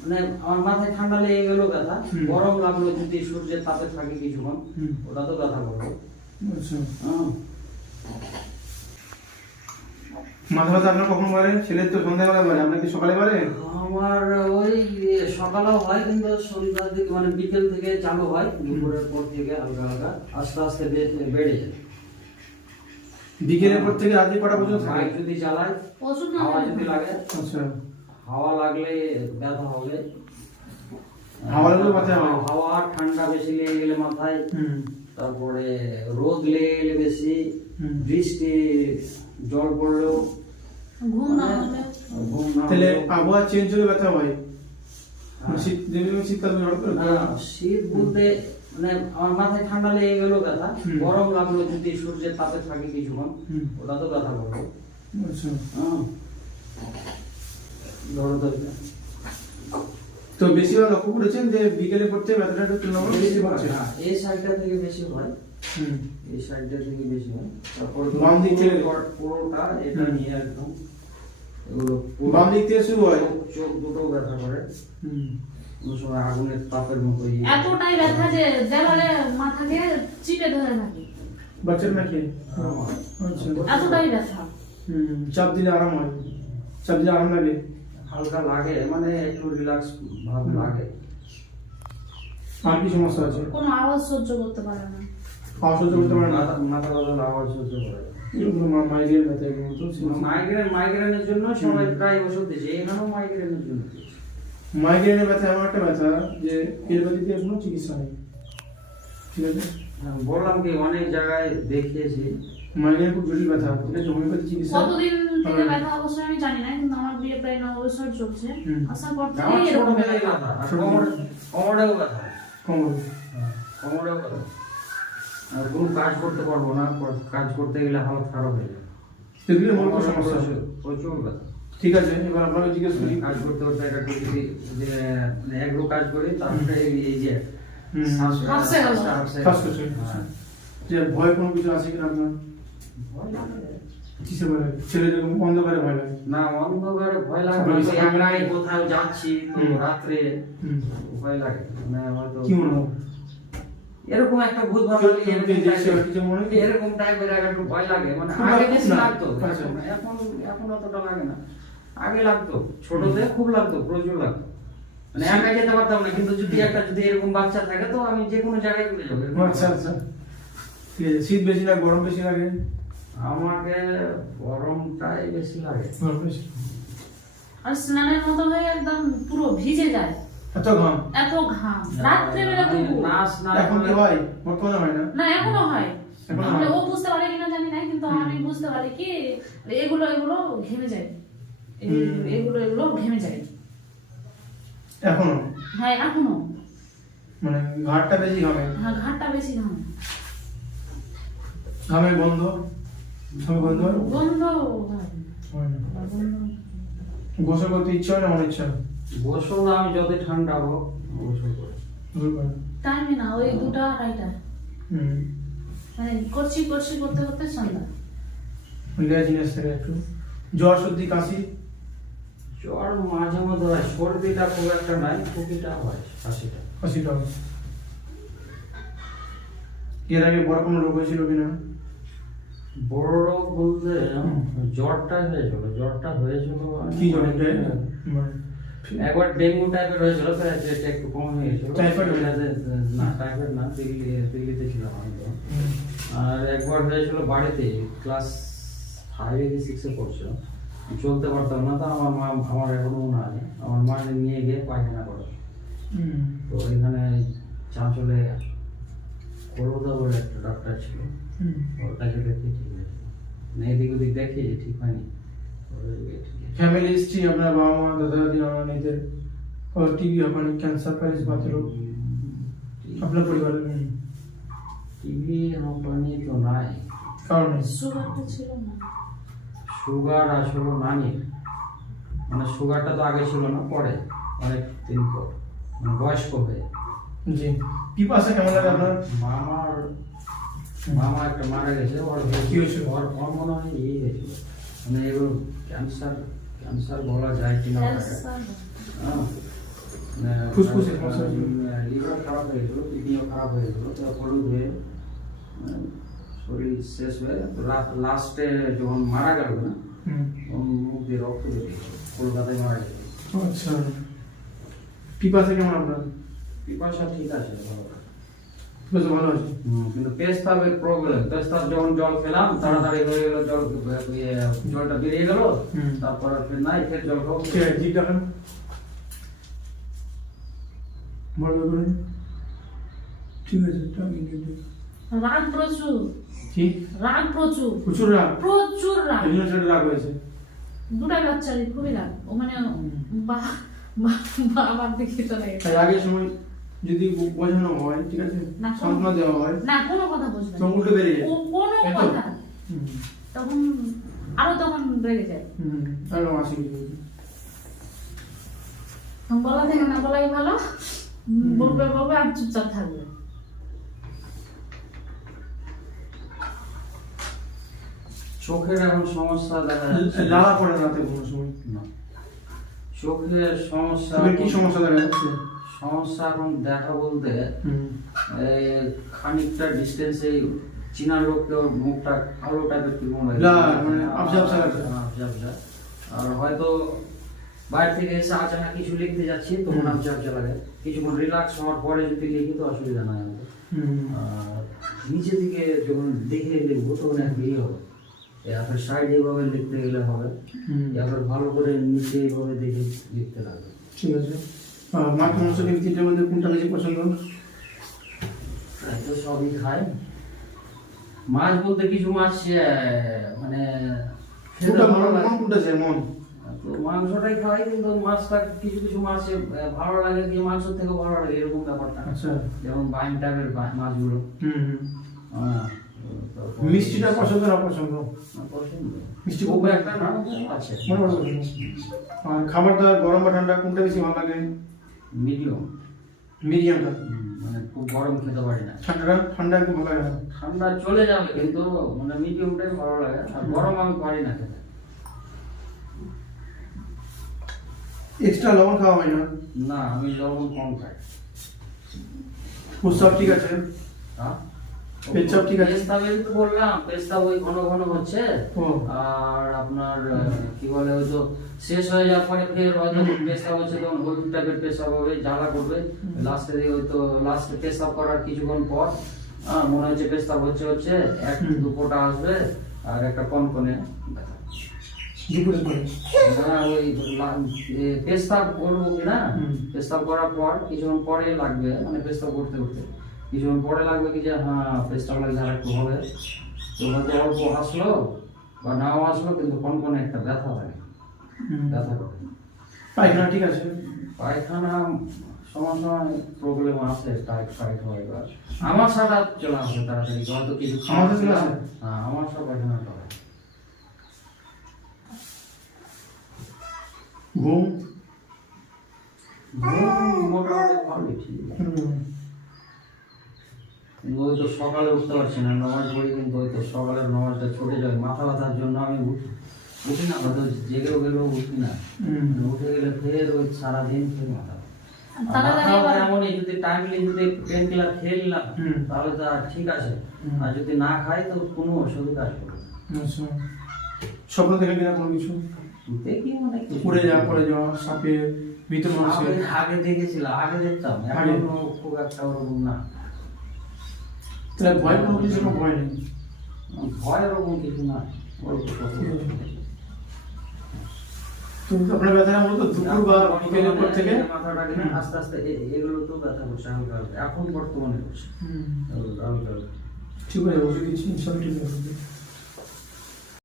মানে আমার মাথায় ঠান্ডা লেগে গেল ব্যথা, গরম লাগলো যদি সূর্যের তাপে থাকে কিছুক্ষণ, ওটা তো ব্যথা করবে। আচ্ছা, মাথা ব্যথা আপনার কখন বাড়ে? ছেলের তো সন্ধ্যাবেলা বাড়ে, আপনার কি সকালে বাড়ে? আমার ওই সকালেও হয়, কিন্তু সন্ধ্যার দিকে মানে বিকেল থেকে চালু হয়, দুপুরের পর থেকে হালকা হালকা আস্তে আস্তে বেড়ে যায়। বিকেলের পর থেকে রাত্রি কটা পর্যন্ত থাকে? বাইক যদি চালাই, হাওয়া যদি লাগে, আচ্ছা, হাওয়া লাগলে ব্যথা হবে। হাওয়া লাগলে ব্যথা হয়? হাওয়া ঠান্ডা বেশি লেগে গেলে মাথায়, তারপরে রোদ লেগে গেলে বেশি, বৃষ্টি জল পড়লেও, ঘুম না তাহলে আবহাওয়া চেঞ্জ হলে ব্যথা হয়? শীত শীতকাল শীত বলতে মানে আমার মাথায় ঠান্ডা লেগে গেল ব্যথা, গরম লাগলো যদি সূর্যের তাপে থাকে কিছুক্ষণ, ওটা তো ব্যথা করবে। আচ্ছা, ধরো তো বেশিরভাগ লক্ষ্য করেছেন যে বিকেলে পড়তে ব্যথাটা একটু তুলনামূলক বেশি হচ্ছে। এই সাইডটা থেকে বেশি হয়, এই সাইডটা থেকে বেশি হয়। তারপর বাম দিক থেকে পুরোটা এটা নিয়ে একদম এগুলো বাম দিক থেকে শুরু হয়, চোখ দুটো ব্যথা করে, কোনো সময় আগুনের তাপের মতো। এতটাই ব্যথা যে দেওয়ালে মাথাকে চিপে ধরে থাকে বাচ্চার নাকি? আচ্ছা, এতটাই ব্যথা। চাপ দিলে আরাম হয়? চাপ দিলে আরাম লাগে? হালকা লাগে, মানে একটু রিল্যাক্স ভাব লাগে। আর কি সমস্যা আছে? কোনো আওয়াজ সহ্য করতে পারে না, আওয়াজ সহ্য করতে পারে না? মাথা ব্যথা আওয়াজ সহ্য করে। মাইগ্রেন ব্যথা এগুলো তো মাইগ্রেনের জন্য সবাই প্রায় ওষুধ দিচ্ছে, এখানেও মাইগ্রেনের জন্য দিচ্ছে। মাইগ্রেনের ব্যথা এমন একটা ব্যথা যে এলোপ্যাথি দিয়ে কোনো চিকিৎসা নেই, ঠিক আছে? বললাম কি অনেক জায়গায় দেখিয়েছি। মাইগ্রেন খুব জটিল ব্যথা, ঠিক আছে? হোমিওপ্যাথি চিকিৎসা কতদিন থেকে ব্যথা অবশ্যই আমি জানি না, কিন্তু আমার বিয়ে প্রায় 9 বছর চলছে। আসার পর থেকে আমার এরকম ছোটবেলায় ব্যথা, আর কোমরেও ব্যথা, কোমর কোমরেও ব্যথা। আর কোনো কাজ করতে পারবো না, কাজ করতে গেলে হালত খারাপ হয়ে যায়। সেগুলো মূলত সমস্যা। প্রচুর ব্যথা। ঠিক আছে, এবার আপনাকে জিজ্ঞেস করি, কাজ করতে করতে একটা যদি মানে একটু কাজ করি, তারপরে এই যে হাঁপসে গেল। শ্বাসকষ্ট, যে ভয় কোনো কিছু আছে কিনা আপনার? ভয় লাগে। কিসে ভয় লাগে? ছেলে যেরকম অন্ধকারে ভয় লাগে? না, অন্ধকারে ভয় লাগে না, তো এমনি কোথাও যাচ্ছি তো রাত্রে ভয় লাগে, মানে হয়তো কি মনে হয়? এরকম একটা ভূত ভাব এরকম টাইপের একটু ভয় লাগে, মানে আগে বেশি লাগতো, এখন অতটা লাগে না। আগে লাগতো, ছোটতে খুব লাগতো, প্রচুর লাগতো, মানে একা যেতে পারতাম না, কিন্তু যদি এরকম বাচ্চা থাকে তো আমি যে কোনো জায়গায় চলে যাবো। আচ্ছা আচ্ছা, ঠিক আছে। শীত বেশি লাগে, গরম বেশি লাগে? আমাকে গরমটাই বেশি লাগে। গরম বেশি। আর স্নানের মতো হয়ে একদম পুরো ভিজে যায়, এত ঘাম? এত ঘাম রাত্রে বেলা তো এখন কি হয়? বর্তমানে হয় না? না, এখনো হয়। এখনো মানে হয়? ও বুঝতে পারে কিনা জানি না, কিন্তু আমি বুঝতে পারি কি এগুলো ঘেমে যায়, এগুলো ঘেমে যায় এখনো? হ্যাঁ, এখনো। মানে ঘাটটা বেশি ঘামে? হ্যাঁ, ঘাটটা বেশি ঘামে। ঘামে গন্ধ? গন্ধ হয়? গন্ধ হয় না। গন্ধ। গোসল করতে ইচ্ছা হয় না অনিচ্ছা? গোসল আমি যত ঠান্ডা হোক গোসল করি। টাইমে না, ওই 2টা 2:30 মানে করতে করতে সন্ধ্যা। জিনিস থেকে একটু জ্বর সর্দি কাশি? জ্বর মাঝে মধ্যে হয়, সর্দিটা খুব একটা নাই, খুবইটা হয়, কাশিটা হয়। এর আগে বড় কোনো রোগ হয়েছিল কিনা? বড় রোগ বলতে জ্বরটা হয়েছিল। কি জ্বর? একবার ডেঙ্গু টাইপের হয়েছিল, যেটা একটু কম হয়েছিল। টাইফয়েড? না, টাইফয়েড না, দিল্লিতে ছিলাম আমি তো। আর একবার হয়েছিল বাড়িতে, ক্লাস 5 কি 6 এ পড়ছিল, চলতে পারতাম না, তো আমার এখনো মনে আছে, আমার মা নিয়ে গিয়ে পায়খানা করে। তো এখানে চাঁচলে কলকাতা বলে একটা ডাক্তার ছিল, ওর কাছে দেখিয়ে ঠিক হয়েছিল, না এদিক ওদিক দেখিয়ে ঠিক হয়নি। ফ্যামিলি হিস্ট্রি আপনার বাবা মা দাদা দাদি নানা নানিদের টিবি হয়নি, ক্যান্সার প্যারিস বাতেরও আপনার পরিবারের নেই? টিবি হয়নি তো নাই, কারণ সুগারটা ছিল না। সুগার আসলে নানি, মানে সুগারটা তো আগে ছিল না, পরে অনেক দিন পর, মানে বয়স্ক হয়ে। জি, পিপাসা কেমন লাগে আপনার? মামা একটা মারা গেছে, কি হয়েছিল? ওর মনে হয় হয়েছিল, মানে এগুলো ক্যান্সার বলা যায় কিনা, ফুসফুসে সমস্যা ছিল। লিভার খারাপ হয়ে গেছিল, কিডনিও খারাপ হয়ে গেছিল, তো হলুদ হয়ে শরীর শেষ হয়ে লাস্টে যখন মারা গেল না তখন মুখ দিয়ে রক্ত বেরিয়ে গেল, কলকাতায় মারা গেল। আচ্ছা, পিপাসা কেমন আপনার? পিপাসা ঠিক আছে, ভালো। পিপাসা ভালো আছে। কিন্তু পেস্তাবের প্রবলেম, পেস্তাব যখন জল খেলাম তাড়াতাড়ি হয়ে গেল, জলটা বেরিয়ে গেল, তারপর আর ফের নাই, ফের জল খাবো। ঠিক আছে, জিভ দেখান বড় করে। ঠিক আছে, রাগ প্রচুর, কি রাগ প্রচুর, প্রচুর রাগ? প্রচুর রাগ, এগুলো সাথে রাগ হয়েছে? দুটাই বাচ্চারই খুবই রাগ। ও মানে বাবার দিকে চলে গেছে। তাই আগের সময় যদি বোঝানো হয়, ঠিক আছে, না, সান্ত্বনা দেওয়া হয়, না কোনো কথা বুঝবে তখন উল্টো বেরিয়ে যায়। কোনো তাই তো? কথা, তখন আরো তখন রেগে যায়। একদম আসি বলা থেকে না বলাই ভালো, বলবে বলবে আর চুপচাপ থাকবে। চোখের এখন সমস্যা দেখা যাচ্ছে, লালা পড়ে রাতে কোনো সময়? না। চোখের সমস্যা, চোখের কি সমস্যা দেখা যাচ্ছে? সমস্যা এখন দেখা বলতে খানিকটা ডিস্টেন্সে চীনা লোকের মুখটা কালো টাইপের কিরকম লাগে, মানে আবজা আবজা লাগছে। আবজা আবজা। আর হয়তো বাইরে থেকে এসে আচানা কিছু লিখতে যাচ্ছি তখন আবজা আবজা লাগে, কিছুক্ষণ রিল্যাক্স হওয়ার পরে যদি লিখি তো অসুবিধা নাই আমাদের। আর নিচে দিকে যখন দেখে লিখবো তখন আর কি হবে, আপনার সাইড এইভাবে লিখতে গেলে হবে, এবার ভালো করে নিচে এইভাবে দেখে লিখতে লাগবে। ঠিক আছে। মাছ মাংস তিনটের মধ্যে কোনটা বেশি পছন্দ? তো সবই খাই। মাছ বলতে কিছু মাছ মানে খেতে কোনটা ভালো মন লাগে। কোনটা চাই মন? তো মাংসটাই খাই, কিন্তু মাছটা কিছু কিছু মাছ ভালো লাগে, কি মাংস থেকে ভালো লাগে এরকম ব্যাপারটা। আচ্ছা, যেমন বাইন টাইপের মাছগুলো। হ্যাঁ, তারপর মিষ্টিটা পছন্দ না অপছন্দ? পছন্দ। মিষ্টি খুব খুব একটা না আছে, মনে পছন্দ। আর খাবার দাবার গরম বা ঠান্ডা কোনটা বেশি ভালো লাগে? মিডিয়াম। মিডিয়ামটা? মানে খুব গরম খেতে পারি না। ঠান্ডা ঠান্ডা একদম ভালো লাগে না? ঠান্ডা চলে যাবে কিন্তু মানে মিডিয়ামটাই ভালো লাগে, আর গরম আমি পারি না খেতে। এক্সট্রা লবণ খাওয়া হয় না? না, আমি লবণ কম খাই। প্রস্রাব ঠিক আছে? হ্যাঁ, পেচ্ছাপ ঠিক আছে? পেস্তাবের তো বললাম, পেস্তাব ওই ঘন ঘন হচ্ছে। ও। আর আপনার কি বলে, ওই তো শেষ হয়ে যাওয়ার পরে ফের হয়তো পেস্তাব হচ্ছে, তখন হলুদ টাইপের পেস্তাব হবে, জ্বালা করবে, লাস্টে দিয়ে ওই তো লাস্টে পেস্তাব করার কিছুক্ষণ পর মনে হচ্ছে পেস্তাব হচ্ছে হচ্ছে এক দু ফোঁটা আসবে আর একটা কনকনে ব্যথা। দুপুরে করে? ওই পেস্তাব করবো কিনা, পেস্তাব করার পর কিছুক্ষণ পরে লাগবে, মানে পেস্তাব করতে করতে কিছুক্ষণ পরে লাগবে কি যে হ্যাঁ পেস্তাব লাগলে আর একটু হবে, তো হয়তো অল্প আসলো বা নাও আসলো, কিন্তু কনকনে একটা ব্যথা লাগে, ব্যথা করে। পায়খানা ঠিক আছে? পায়খানা সময় সময় প্রবলেম আছে, টাইট হয়, এবার আমার সাথে চলে আসে তাড়াতাড়ি, হয়তো কিছু খাওয়া আমাদের চলে আসে? হ্যাঁ, আমার সব পায়খানাটা হয়। ঘুম? মোটামুটি ভালোই, ঠিক আছে। কিন্তু ওই তো সকালে উঠতে পারছি না, নামাজ পড়ি, কিন্তু ওই তো সকালের নামাজটা ছুটে যায়, মাথা ব্যথার জন্য আমি উঠি না, হয়তো জেগেও গেলেও উঠি না, উঠে গেলে ফের ওই সারাদিন ফের মাথা এমনই, যদি টাইমলি যদি পেন কিলার খেয়ে নিলাম তাহলে তো আর ঠিক আছে, আর যদি না খাই তো কোনো ওষুধই কাজ করবে না। আচ্ছা, স্বপ্ন দেখে কিনা কোনো কিছু? দেখি মানে পড়ে যাওয়া সাপে ভিতর মানুষের? আগে দেখেছিলাম, আগে দেখতাম, আগে? এখন খুব একটা ওরকম না। তাহলে ভয় কোনো কিছু? কোনো ভয় নেই? ভয় ওরকম কিছু না, অল্প তো আপনার ব্যথাটা মূলত দুপুর বা বিকেলের পর থেকে? মাথাটা কিনা আস্তে আস্তে এগুলো তো ব্যথা করছে হালকা হালকা, এখন বর্তমানে করছে হালকা হালকা। ঠিক আছে, ওষুধ দিচ্ছি, ইনশাল্লাহ ঠিক আছে।